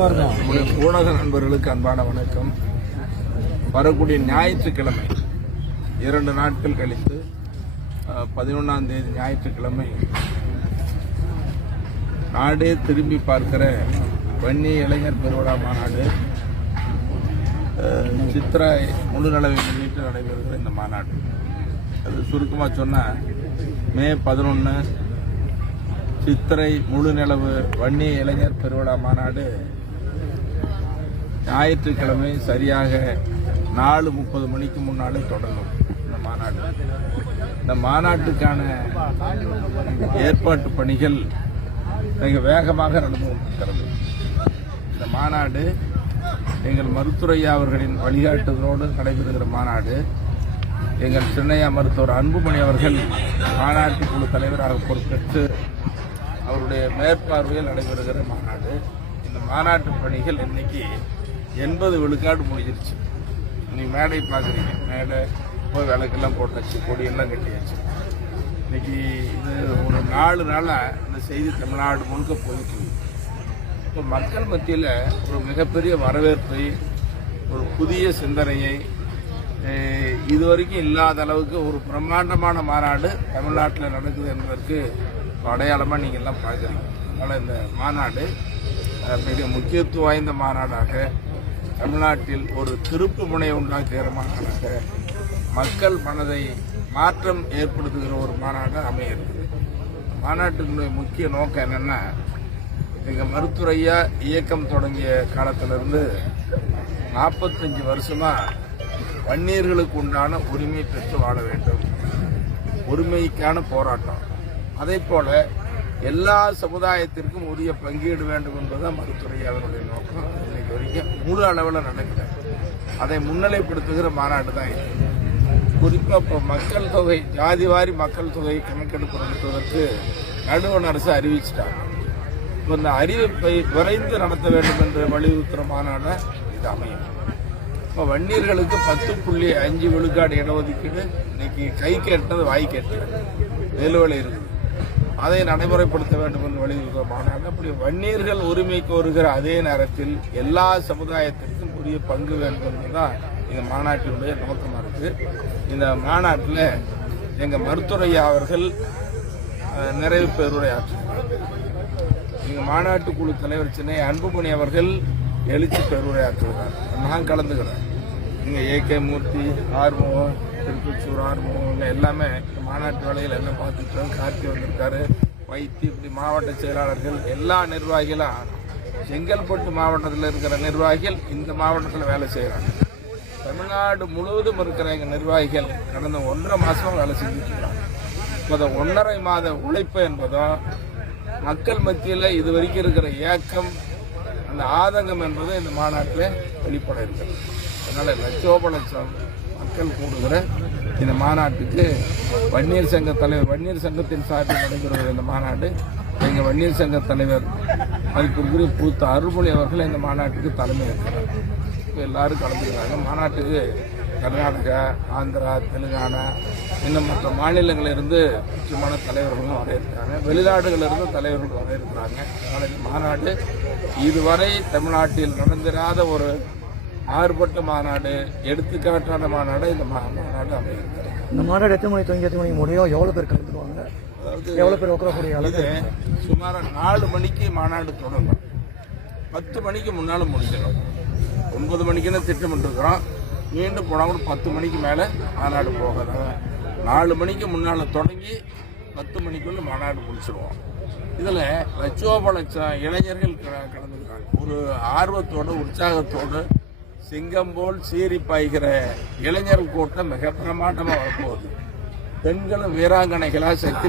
நம்முடைய ஊடக நண்பர்களுக்கு அன்பான வணக்கம். வரக்கூடிய ஞாயிற்றுக்கிழமை இரண்டு நாட்கள் கழித்து பதினொன்றாம் தேதி ஞாயிற்றுக்கிழமை நாடே திரும்பி பார்க்கிற வன்னி இளைஞர் பெருவிழா மாநாடு அஹ், சித்ரா முழுநலவை முன்னிட்டு நடைபெறுகிற இந்த மாநாடு. அது சுருக்கமாக சொன்னால் மே பதினொன்று சித்திரை முழு நிலவு வன்னி இளைஞர் பெருவிழா மாநாடு ஞாயிற்றுக்கிழமை சரியாக நாலு முப்பது மணிக்கு முன்னாலே தொடங்கும் இந்த மாநாடு. இந்த மாநாட்டுக்கான ஏற்பாட்டு பணிகள் மிக வேகமாக நடந்து கொண்டிருக்கிறது. இந்த மாநாடு எங்கள் மருத்துவையா அவர்களின் வழிகாட்டுதலோடு நடைபெறுகிற மாநாடு. எங்கள் சின்னையா மருத்துவர் அன்புமணி அவர்கள் மாநாட்டு குழு தலைவராக பொறுப்பேற்று அவருடைய மேற்பார்வையில் நடைபெறுகிற மாநாடு. இந்த மாநாட்டு பணிகள் இன்னைக்கு எண்பது விழுக்காடு முடிஞ்சிருச்சு. நீ மேடை பார்க்குறீங்க. மேடை போய் விளக்கெல்லாம் போட்டாச்சு கொடியெல்லாம் கட்டியாச்சு. இன்னைக்கு இது ஒரு நாலு நாளாக இந்த செய்தி தமிழ்நாடு முழுக்க போயிட்டு இப்போ மக்கள் மத்தியில் ஒரு மிகப்பெரிய வரவேற்பை ஒரு புதிய சிந்தனையை இது இதுவரைக்கும் இல்லாத அளவுக்கு ஒரு பிரம்மாண்டமான மாநாடு தமிழ்நாட்டில் நடக்குது என்பதற்கு அடையாளமாக நீங்கள் எல்லாம் பார்க்குறீங்க. அதனால் இந்த மாநாடு மிக முக்கியத்துவம் வாய்ந்த மாநாடாக தமிழ்நாட்டில் ஒரு திருப்பு முனை உண்டாக்குகிற மாநாடாக மக்கள் மனதை மாற்றம் ஏற்படுத்துகிற ஒரு மாநாடாக அமைய இருக்குது மாநாட்டினுடைய முக்கிய நோக்கம் என்னென்னா எங்கள் மருத்துவரையா இயக்கம் தொடங்கிய காலத்திலிருந்து நாற்பத்தஞ்சு வருஷமாக வன்னியர்களுக்கு உண்டான உரிமை பெற்று வாழ வேண்டும். உரிமைக்கான போராட்டம். அதே போல எல்லா சமுதாயத்திற்கும் உரிய பங்கீடு வேண்டும் என்பதுதான் அவருடைய நோக்கம். இன்னைக்கு வரைக்கும் முழு அளவில் நடக்கல அதை முன்னிலைப்படுத்துகிற மாநாடு தான் இது. குறிப்பாக இப்போ மக்கள் தொகை ஜாதி வாரி மக்கள் தொகை கணக்கெடுப்பு நடத்துவதற்கு நடுவண் அரசு அறிவிச்சிட்டாங்க. இப்போ இந்த அறிவிப்பை விரைந்து நடத்த வேண்டும் என்று வலியுறுத்துகிற மாநாடை இது அமையும். இப்போ வன்னியர்களுக்கு பத்து புள்ளி அஞ்சு விழுக்காடு இடஒதுக்கீடு இன்னைக்கு கை கேட்டது வாய் கேட்டது. நிலுவையில் இருக்குது. அதை நடைமுறைப்படுத்த வேண்டும் என்று வலியுறுத்தமானால் அப்படி வன்னியர்கள் உரிமை கோருகிற அதே நேரத்தில் எல்லா சமுதாயத்திற்கும் உரிய பங்கு வேண்டும் என்பதுதான் இந்த மாநாட்டினுடைய நோக்கமாக இருக்கு. இந்த மாநாட்டில் எங்கள் மருத்துவரையா அவர்கள் நிறைவு பேருரையாற்றுகிறார் எங்கள் மாநாட்டு குழு தலைவர் சென்னை அன்புமணி அவர்கள் எழுச்சி பெருரையாற்றுகிறார். நான் கலந்துகிறேன் இங்கே ஏ கே மூர்த்தி ஆர்வம் திருப்பச்சூர் ஆர்வம் இவங்க எல்லாமே மாநாட்டு வேலையில் என்ன பார்த்துட்டு கார்த்தி வந்திருக்காரு வைத்தி இப்படி மாவட்ட செயலாளர்கள் எல்லா நிர்வாகிகளும் செங்கல்பட்டு மாவட்டத்தில் இருக்கிற நிர்வாகிகள் இந்த மாவட்டத்தில் வேலை செய்கிறாங்க தமிழ்நாடு முழுவதும் இருக்கிற எங்கள் நிர்வாகிகள் கடந்த ஒன்றரை மாதம் வேலை செஞ்சுட்டு இருக்காங்க. இப்போ ஒன்றரை மாத உழைப்பு என்பதும் மக்கள் மத்தியில் இது வரைக்கும் இருக்கிற ஏக்கம் அந்த ஆதங்கம் என்பது இந்த மாநாட்டில் வெளிப்பட இருக்கிறது. அதனால் லட்சோப லட்சம் மக்கள் கூடுகிற இந்த மாநாட்டுக்கு வன்னியர் சங்க தலைவர் வன்னியர் சங்கத்தின் சார்பில் நடைபெறுகிற இந்த மாநாடு எங்கள் வன்னியர் சங்க தலைவர் அதுக்குரிய பூத்த அருள்மொழி அவர்கள் இந்த மாநாட்டுக்கு தலைமை இருக்கிறார் இப்போ எல்லாரும் கலந்துக்கிறாங்க. மாநாட்டுக்கு கர்நாடகா ஆந்திரா தெலுங்கானா இன்னும் மற்ற மாநிலங்களிலிருந்து முக்கியமான தலைவர்களும் வர இருக்காங்க வெளிநாடுகளிலிருந்து தலைவர்கள் வர இருக்கிறாங்க அதனால் இந்த மாநாடு இதுவரை தமிழ்நாட்டில் நடந்திராத ஒரு மாறுபட்ட மாநாடு எடுத்துக்காட்டான மாநாடு இந்த மாநாடு அமைகிறது. இந்த மாநாடு எத்தனை மணி தொடங்கி எத்தனை மணிக்கு முடியும்? எவ்வளோ பேர் கலந்துக்குவாங்க? எவ்வளோ பேர் உட்காரக்கூடிய அளவு? இது சுமார் நாலு மணிக்கு மாநாடு தொடங்கும். பத்து மணிக்கு முன்னால் முடிஞ்சிடும். ஒன்பது மணிக்குன்னு திட்டமிட்டுருக்கிறோம் மீண்டும் போனால் கூட பத்து மணிக்கு மேலே மாநாடு போகிறோம் நாலு மணிக்கு முன்னால் தொடங்கி பத்து மணிக்குள்ள மாநாடு முடிச்சிடுவோம் இதில் லட்சோப லட்சம் இளைஞர்கள் கலந்துக்கிறாங்க. ஒரு ஆர்வத்தோடு உற்சாகத்தோடு சிங்கம் போல் சீறி பாய்கிற இளைஞர்கள் கூட்டம் மிக பிரமாண்டமாக வரப்போகுது. பெண்களும் வீராங்கனைகளாக சக்தி